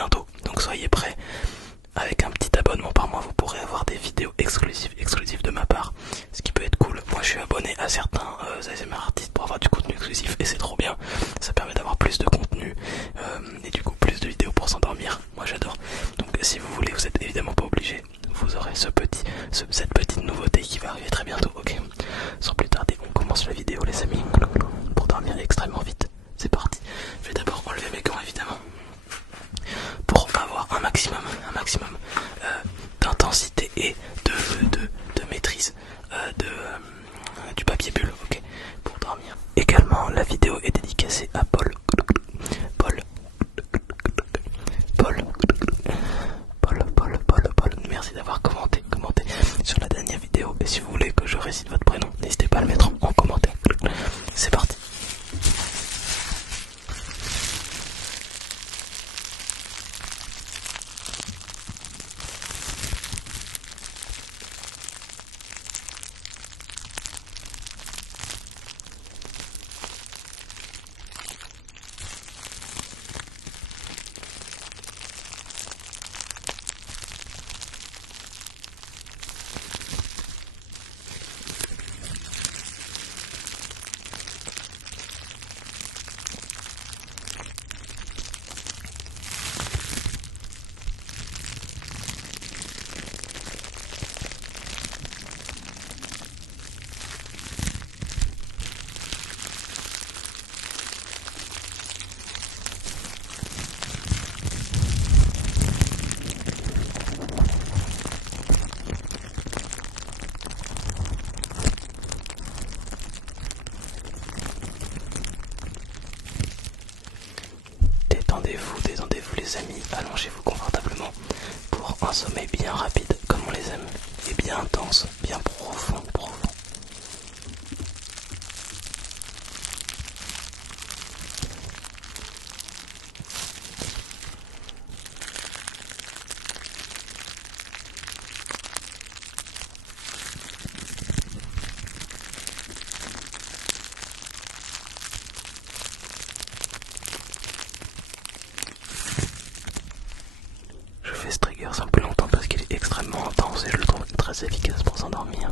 bientôt, donc soyez prêts. Avec un petit abonnement par mois, vous pourrez avoir des vidéos exclusives de ma part, ce qui peut être cool. Moi je suis abonné à certains ASMR artistes pour avoir du contenu exclusif et c'est trop bien. Ça permet d'avoir plus de contenu et du coup plus de vidéos pour s'endormir. Moi j'adore. Donc si vous voulez, vous êtes évidemment pas obligé. Vous aurez cette petite nouveauté qui va arriver très bientôt. Ok. Sans plus tarder, on commence la vidéo les amis. Pour dormir extrêmement vite. C'est parti. Je vais d'abord enlever mes gants évidemment. Pour avoir un maximum d'intensité et de maîtrise du papier bulle, ok, pour dormir. Également, la vidéo est dédicacée à Paul, merci d'avoir commenté sur la dernière vidéo. Et si vous voulez que je récite votre prénom, n'hésitez pas à le mettre en commentaire. C'est parti. Détendez-vous les amis, allongez-vous confortablement pour un sommeil bien rapide comme on les aime et bien intense, bien profond. Je fais ce trigger sans plus longtemps parce qu'il est extrêmement intense et je le trouve très efficace pour s'endormir.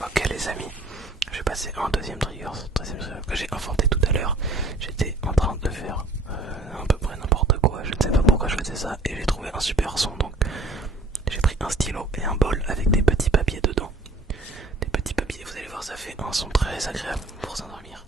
Ok les amis, je vais passer à un deuxième trigger que j'ai inventé tout à l'heure. J'étais en train de faire à peu près n'importe quoi, je ne sais pas pourquoi je faisais ça et j'ai trouvé un super son, donc j'ai pris un stylo et un bol avec des petits papiers dedans. Des petits papiers, vous allez voir, ça fait un son très agréable pour s'endormir.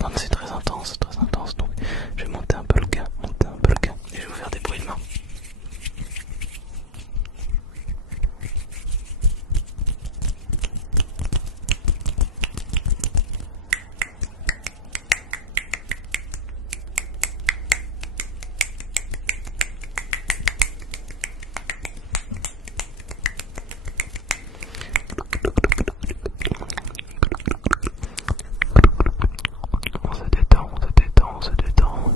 quand c'est très intense, donc je vais monter un peu le gain, et je vais vous faire des bruits de main. On se détend, on se détend, on se détend.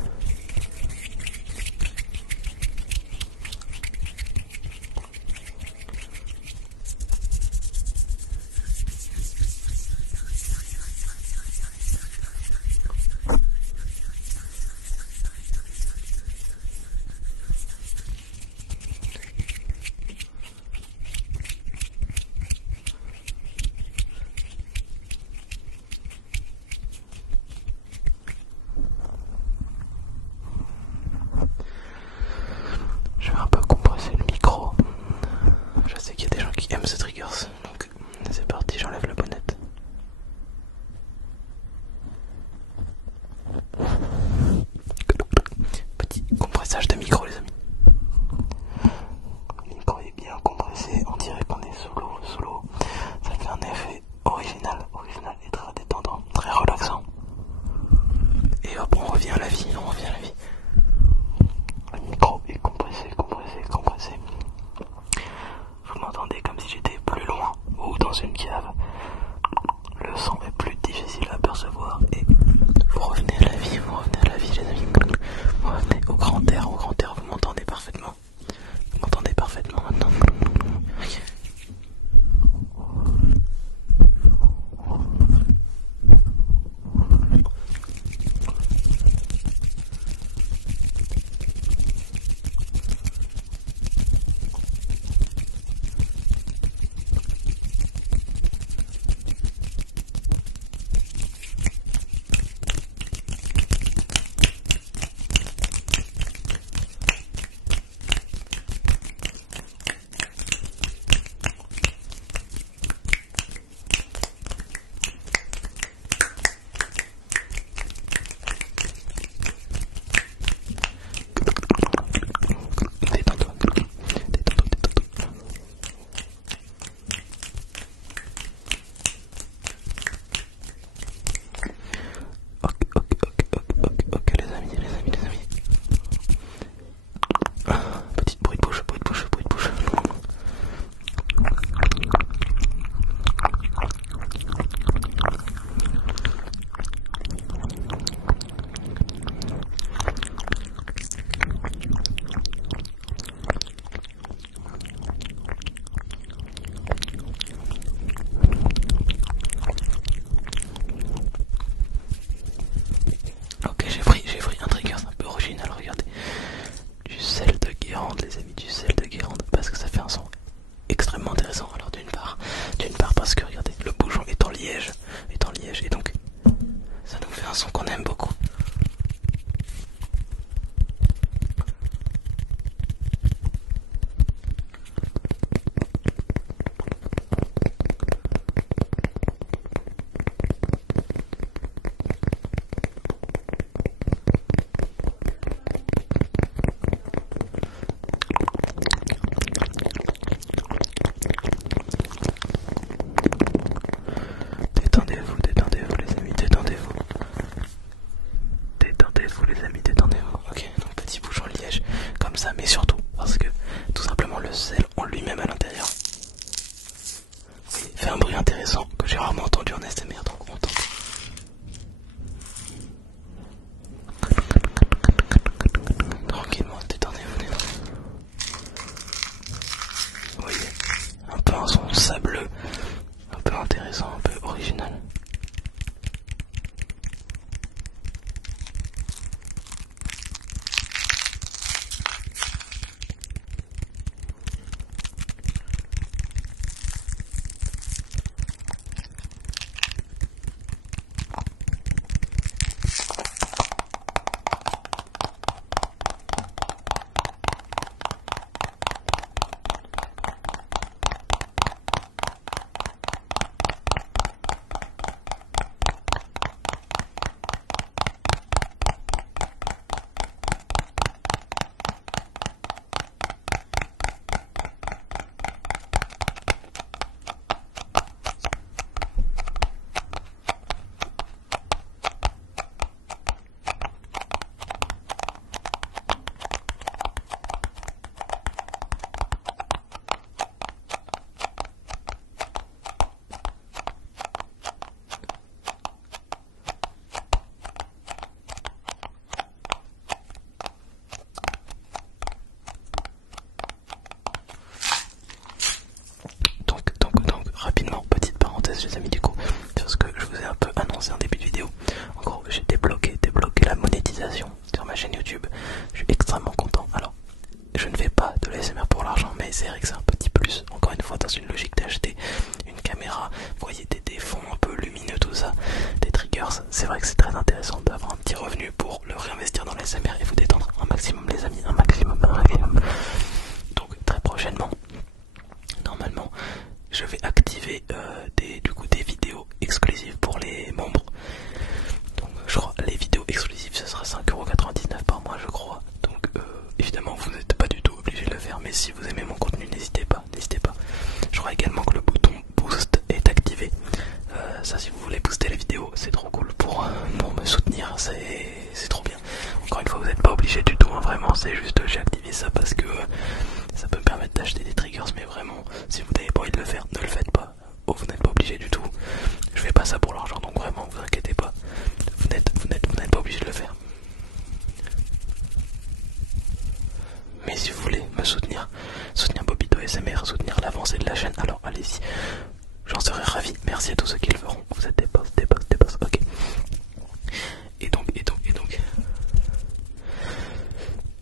Je vais un peu compresser le micro. Je sais qu'il y a des gens qui aiment ce triggers, donc c'est parti, j'enlève la bonnette. Petit compressage de micro, les amis. Le micro est bien compressé, on dirait qu'on est solo. Ça fait un effet original et très détendant, très relaxant. Et hop, on revient à la vie. Le micro est compressé. Vous m'entendez comme si j'étais plus loin ou dans une cave. Le son est plus difficile à percevoir et vous revenez à la vie, les amis. Vous revenez au grand air, vous m'entendez parfaitement. Vous m'entendez parfaitement maintenant. Ok les amis. Petit bruit de bouche. Ok, j'ai pris un trigger un peu original, regardez. Du sel de Guérande, les amis, du sel de Guérande, parce que ça fait un son extrêmement intéressant. Alors d'une part parce que regardez, le bouchon est en liège, et donc ça nous fait un son qu'on aime beaucoup. Détendez-vous les amis, détendez-vous. très intéressant d'avoir un petit revenu pour le réinvestir dans l'ASMR et vous détendre un maximum les amis, un maximum, un maximum. Donc très prochainement, normalement, je vais activer des vidéos exclusives pour les membres. Donc je crois les vidéos exclusives ce sera 5,99€ par mois je crois. Donc évidemment vous n'êtes pas du tout obligé de le faire, mais si vous aimez mon contenu n'hésitez pas, n'hésitez pas. Je crois également que le bouton boost est activé. Ça si vous voulez booster les vidéos c'est trop cool pour me soutenir, c'est trop bien. Encore une fois vous n'êtes pas obligé du tout, hein, vraiment c'est juste j'ai activé ça parce que ça peut me permettre d'acheter des triggers, mais vraiment si vous n'avez pas envie de le faire ne le faites pas. Oh, vous n'êtes pas obligé du tout. Je fais pas ça pour l'argent donc vraiment vous inquiétez pas. Vous n'êtes pas obligé de le faire. Mais si vous voulez me soutenir Bobito ASMR, soutenir l'avancée de la chaîne, alors allez-y. J'en serais ravi. Merci à tous ceux qui le feront. Vous êtes des boss, ok. Et donc, il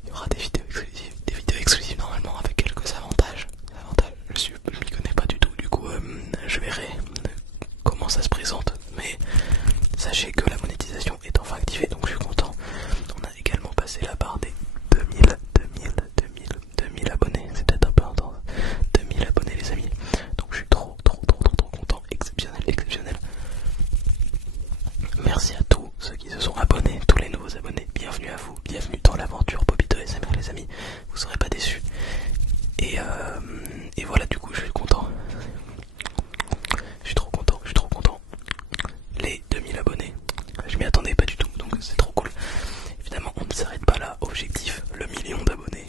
y aura des vidéos exclusives normalement avec quelques avantages. Je m'y connais pas du tout, du coup je verrai comment ça se présente. Mais sachez que la monétisation est enfin activée, donc je suis content. On a également passé la barre des 2000 abonnés, c'est peut-être un peu intense. 2000 abonnés les amis, donc je suis trop content, exceptionnel. Merci à tous ceux qui se sont abonnés, tous les nouveaux abonnés, bienvenue à vous, bienvenue dans l'aventure Bobito ASMR les amis, vous serez pas déçus. Et voilà, du coup je suis content, je suis trop content. Les 2000 abonnés, je m'y attendais pas du tout, donc c'est trop cool. Évidemment on ne s'arrête pas là, objectif le million d'abonnés.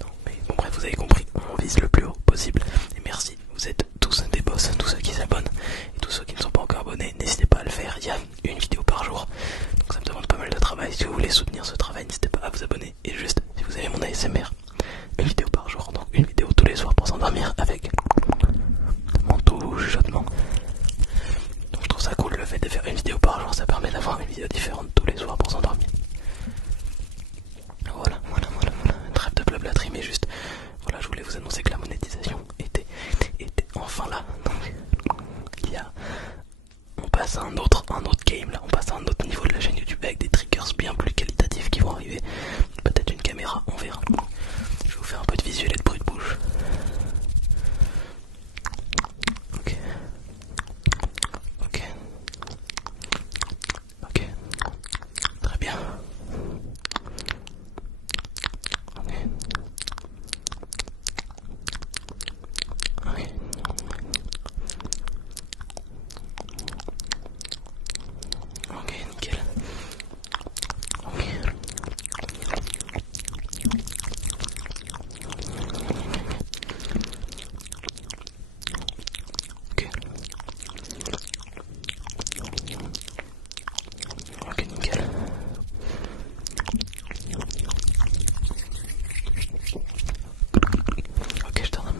Non mais bon bref vous avez compris, on vise le plus haut possible. Et merci, vous êtes tous des boss, tous ceux qui s'abonnent. Et tous ceux qui ne sont pas encore abonnés, n'hésitez pas à le faire, il y a une vidéo par jour. Donc ça me demande pas mal de travail, si vous voulez soutenir ce travail n'hésitez pas à vous abonner. Et juste, si vous aimez mon ASMR, une vidéo par jour, donc une vidéo tous les soirs pour s'endormir avec mon tout chuchotement. Donc je trouve ça cool le fait de faire une vidéo par jour, ça permet d'avoir une vidéo différente tous les soirs pour s'endormir. Voilà, trêve de blablaterie, mais juste, voilà, je voulais vous annoncer que la monétisation était enfin là. Donc, on passe à un autre game là, on passe à un autre niveau de la chaîne YouTube avec des triggers bien plus qualitatifs qui vont arriver. Peut-être une caméra, on verra. Je vais vous faire un peu de visuel et de bruit de bouche. Ok. Très bien. Ok. Ok, nickel. Ok. Ok, nickel. Ok, je t'en donne.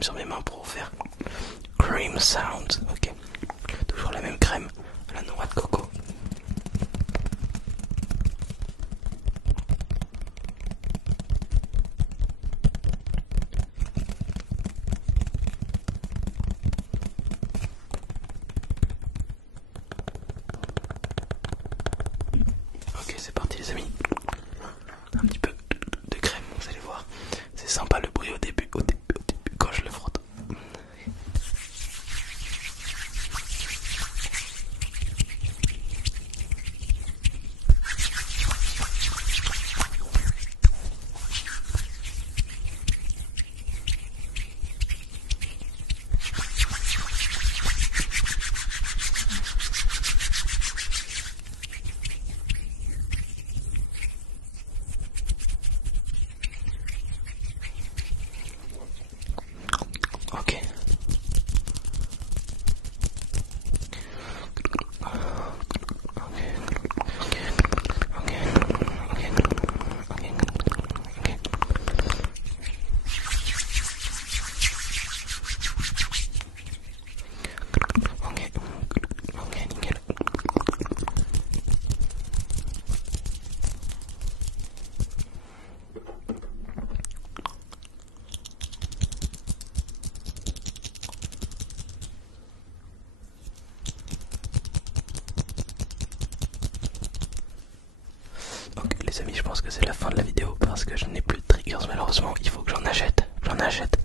Sur mes mains pour faire cream sound, ok. Toujours la même crème, la noix de coco. Ok, c'est parti les amis. Un petit peu de crème, vous allez voir. C'est sympa le bruit au début quand je le frotte. Ok. Ok les amis, je pense que c'est la fin de la vidéo parce que je n'ai plus de triggers malheureusement, il faut que j'en achète.